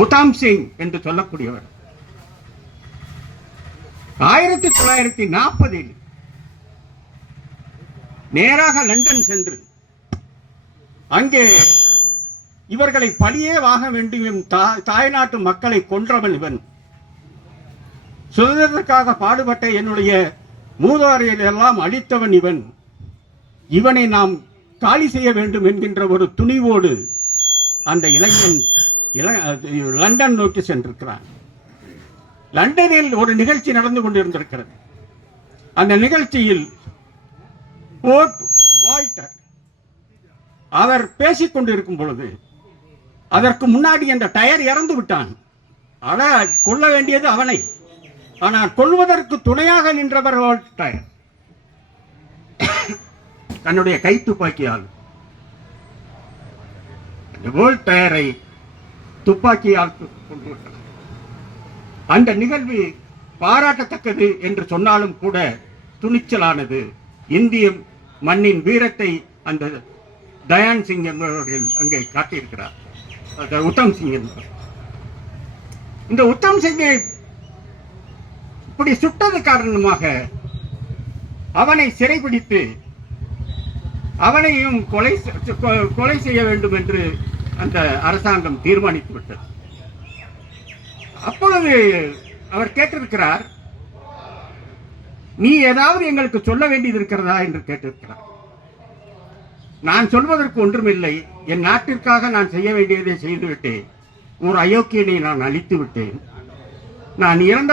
உதாம் சிங் என்று சொல்லக்கூடியவர் 1940 நேராக லண்டன் சென்று அங்கே இவர்களை பழியே வாங்க வேண்டும், தாய்நாட்டு மக்களை கொன்றவன் இவன், சுதந்திரத்திற்காக பாடுபட்ட என்னுடைய மூதாதையரை எல்லாம் அழித்தவன் இவன், இவனை நாம் காலி செய்ய வேண்டும் என்கின்ற ஒரு துணிவோடு அந்த இளைஞன் லண்டன் நோக்கி சென்றிருக்கிறான். லண்டனில் ஒரு நிகழ்ச்சி நடந்து கொண்டிருந்திருக்கிறது. அந்த நிகழ்ச்சியில் வால்டர் அவர் பேசிக் கொண்டிருக்கும் பொழுது அதற்கு முன்னாடி அந்த டயர் இறந்து விட்டான். ஆனால் கொல்ல வேண்டியது அவனை, ஆனால் கொல்வதற்கு துணையாக நின்றவர் வால்டர் தன்னுடைய கை துப்பாக்கியால் வால்டரை துப்பாக்கியால் கொண்டு விட்டார். அந்த நிகழ்வு பாராட்டத்தக்கது என்று சொன்னாலும் கூட துணிச்சலானது. இந்திய மண்ணின் வீரத்தை அந்த தயான் சிங் என்பவர்கள் அங்கே காட்டியிருக்கிறார். உத்தம் சிங் என்பவர் இந்த உத்தம் சிங்கை இப்படி சுட்டது காரணமாக அவனை சிறைபிடித்து அவனையும் கொலை செய்ய வேண்டும் என்று அந்த அரசாங்கம் தீர்மானித்து விட்டது. அப்பொழுது அவர் கேட்டிருக்கிறார், நீ ஏதாவது எங்களுக்கு சொல்ல வேண்டியது இருக்கிறதா என்று கேட்டிருக்கிறார். நான் சொல்வதற்கு ஒன்றுமில்லை, என் நாட்டிற்காக நான் செய்ய வேண்டியதை செய்துவிட்டேன், ஒரு அயோக்கியனை நான் அழித்து விட்டேன், நான் இறந்த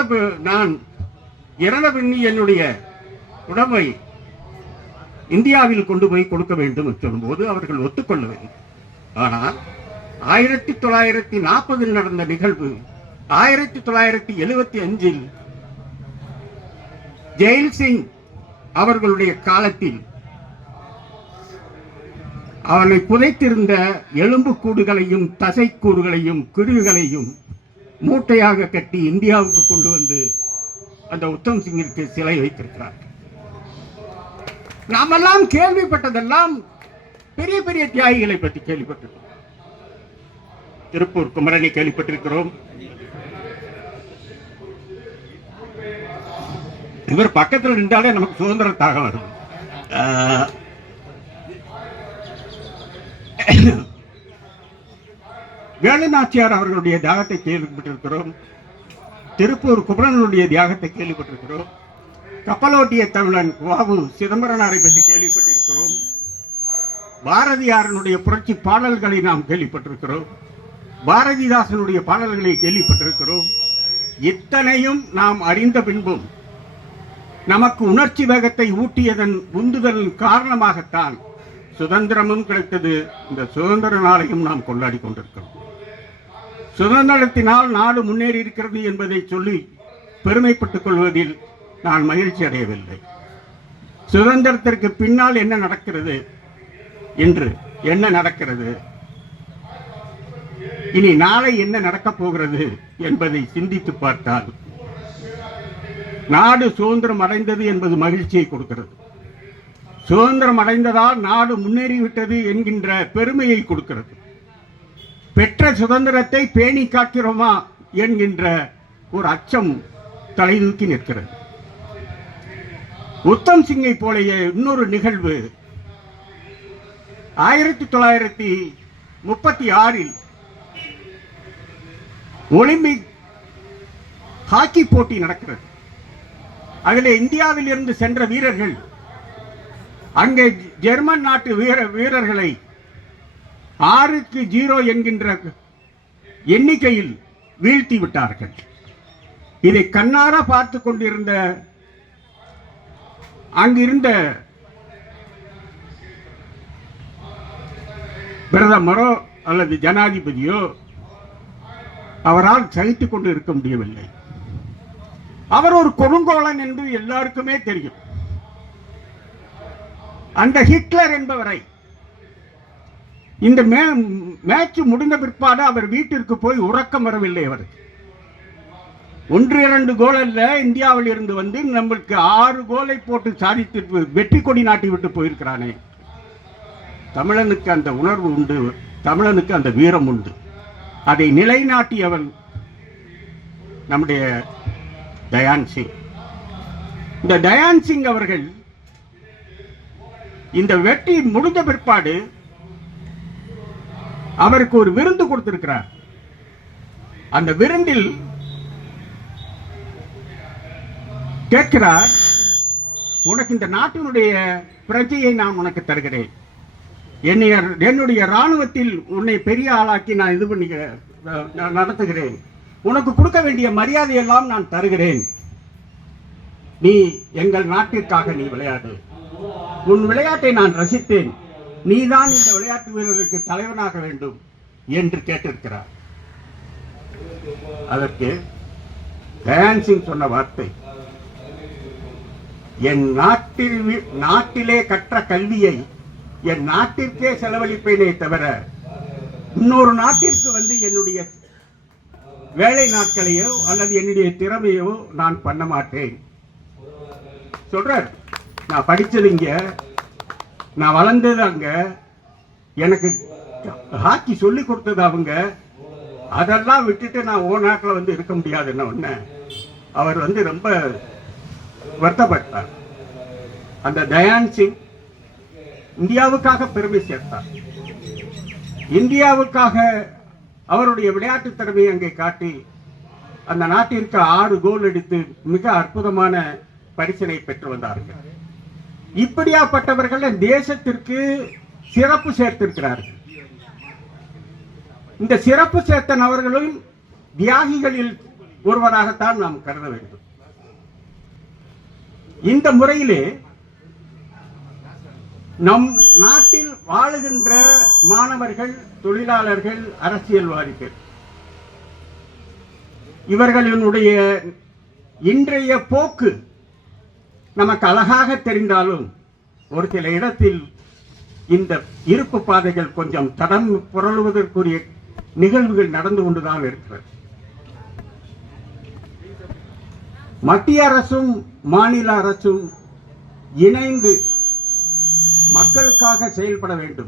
பின் என்னுடைய உடம்பை இந்தியாவில் கொண்டு போய் கொடுக்க வேண்டும் என்று சொல்லும்போது அவர்கள் ஒத்துக்கொள்ளவில்லை. ஆனால் 1940 நடந்த நிகழ்வு 1975 ஜெயில் சிங் அவர்களுடைய காலத்தில் அவனை புதைத்திருந்த எலும்பு கூடுகளையும் தசைக்கூறுகளையும் குருவிகளையும் மூட்டையாக கட்டி இந்தியாவுக்கு கொண்டு வந்து அந்த உத்தம் சிங்கிற்கு சிலை வைத்திருக்கிறார். நாமெல்லாம் கேள்விப்பட்டதெல்லாம் பெரிய பெரிய தியாகிகளை பற்றி கேள்விப்பட்டிருக்கிறோம். திருப்பூர் குமரனை கேள்விப்பட்டிருக்கிறோம். இவர் பக்கத்தில் நின்றாலே நமக்கு சுதந்திரத்தாக வரும். வேலுநாச்சியார் அவர்களுடைய தியாகத்தை கேள்விப்பட்டிருக்கிறோம். திருப்பூர் குமரனுடைய தியாகத்தை கேள்விப்பட்டிருக்கிறோம். கப்பலோட்டிய தமிழன் வாவு சிதம்பரனாரை பற்றி கேள்விப்பட்டிருக்கிறோம். பாரதியாரனுடைய புரட்சி பாடல்களை நாம் கேள்விப்பட்டிருக்கிறோம். பாரதிதாசனுடைய பாடல்களை கேள்விப்பட்டிருக்கிறோம். இத்தனையும் நாம் அறிந்த பின்பும் நமக்கு உணர்ச்சி வேகத்தை ஊட்டியதன் உந்துதலின் காரணமாகத்தான் சுதந்திரமும் கிடைத்தது. இந்த சுதந்திர நாளையும் நாம் கொண்டாடி கொண்டிருக்கிறோம். சுதந்திரத்தினால் நாடு முன்னேறி இருக்கிறது என்பதை சொல்லி பெருமைப்பட்டுக் கொள்வதில் நான் மகிழ்ச்சி அடையவில்லை. சுதந்திரத்திற்கு பின்னால் என்ன நடக்கிறது, இன்று என்ன நடக்கிறது, இனி நாளை என்ன நடக்கப் போகிறது என்பதை சிந்தித்து பார்த்தால் நாடு சுதந்திரம் அடைந்தது என்பது மகிழ்ச்சியை கொடுக்கிறது. சுதந்திரம் அடைந்ததால் நாடு முன்னேறிவிட்டது என்கின்ற பெருமையை கொடுக்கிறது. பெற்ற சுதந்திரத்தை பேணி காக்கிறோமா என்கின்ற ஒரு அச்சம் தலைதூக்கி நிற்கிறது. உத்தம் சிங்கை போலைய இன்னொரு நிகழ்வு 1936 ஒலிம்பிக் ஹாக்கி போட்டி நடக்கிறது. அதில் இந்தியாவில் இருந்து சென்ற வீரர்கள் அங்கே ஜெர்மன் நாட்டு வீரர்களை 6-0 என்கின்ற எண்ணிக்கையில் வீழ்த்தி விட்டார்கள். இதை கண்ணார பார்த்து கொண்டிருந்த அங்கிருந்த பிரதமரோ அல்லது ஜனாதிபதியோ அவரால் சகித்துக் கொண்டு இருக்க முடியவில்லை. அவர் ஒரு கொடுங்கோலன் என்று எல்லாருக்குமே தெரியும். அந்த ஹிட்லர் என்பவரை இந்த மேட்ச் முடிந்த பிற்பாடு அவர் வீட்டிற்கு போய் உறக்கம் வரவில்லை. அவருக்கு 1-2 கோல் அல்ல, இந்தியாவில் இருந்து வந்து நம்மளுக்கு 6 கோலை போட்டு சாதித்து வெற்றி கொடி நாட்டி விட்டு போயிருக்கிறானே. தமிழனுக்கு அந்த உணர்வு உண்டு, தமிழனுக்கு அந்த வீரம் உண்டு. அதை நிலைநாட்டியவன் நம்முடைய தயான் சிங். இந்த தயான் சிங் அவர்கள் இந்த வெற்றி முடிந்த பிற்பாடு அவருக்கு ஒரு விருந்து கொடுத்திருக்கிறார். அந்த விருந்தில் கேட்கிறார், உனக்கு இந்த நாட்டினுடைய பிரஜையை நான் உனக்கு தருகிறேன், என்னுடைய ராணுவத்தில் உன்னை பெரிய ஆளாக்கி நான் இது பண்ணி நடத்துகிறேன், உனக்கு கொடுக்க வேண்டிய மரியாதையெல்லாம் நான் தருகிறேன், நீ எங்கள் நாட்டிற்காக நீ விளையாடு, உன் விளையாட்டை நான் ரசித்தேன், நீதான் இந்த விளையாட்டு வீரருக்கு தலைவனாக வேண்டும் என்று கேட்டிருக்கிறார். அதற்கு தயான் சிங் சொன்ன வார்த்தை, என் நாட்டிலே கற்ற கல்வியை என் நாட்டிற்கே செலவழிப்பேனே தவிர இன்னொரு நாட்டிற்கு வந்து என்னுடைய வேலை நாட்களையோ அல்லது என்னுடைய திறமையோ நான் பண்ண மாட்டேன் சொல்றார். நான் படிச்சது இங்க, நான் வளர்ந்தது அங்க, எனக்கு ஹாக்கி சொல்லி கொடுத்தது அவங்க, அதெல்லாம் விட்டுட்டு நான் ஓ நாட்டில் வந்து இருக்க முடியாதுன்னு ஒன்று அவர் வந்து ரொம்ப வருத்தப்பட்டார். அந்த தயான் சிங் இந்தியாவுக்காக பெருமை சேர்த்தார். இந்தியாவுக்காக அவருடைய விளையாட்டு திறமையை அங்கே காட்டி அந்த நாட்டிற்கு 6 கோல் அடித்து மிக அற்புதமான பரிசினை பெற்று வந்தார்கள். இப்படியாப்பட்டவர்கள் தேசத்திற்கு சிறப்பு சேர்த்திருக்கிறார்கள். இந்த சிறப்பு சேர்த்த நபர்களும் தியாகிகளில் ஒருவராகத்தான் நாம் கருத வேண்டும். இந்த முறையிலே நம் நாட்டில் வாழுகின்ற மாணவர்கள், தொழிலாளர்கள், அரசியல்வாதிகள் இவர்களினுடைய இன்றைய போக்கு நமக்கு அழகாக தெரிந்தாலும் ஒரு சில இடத்தில் இந்த இருப்பு பாதைகள் கொஞ்சம் தடம் புரளுவதற்குரிய நிகழ்வுகள் நடந்து கொண்டுதான் இருக்கிறது. மத்திய அரசும் மாநில அரசும் இணைந்து மக்களுக்காக செயல்பட வேண்டும்.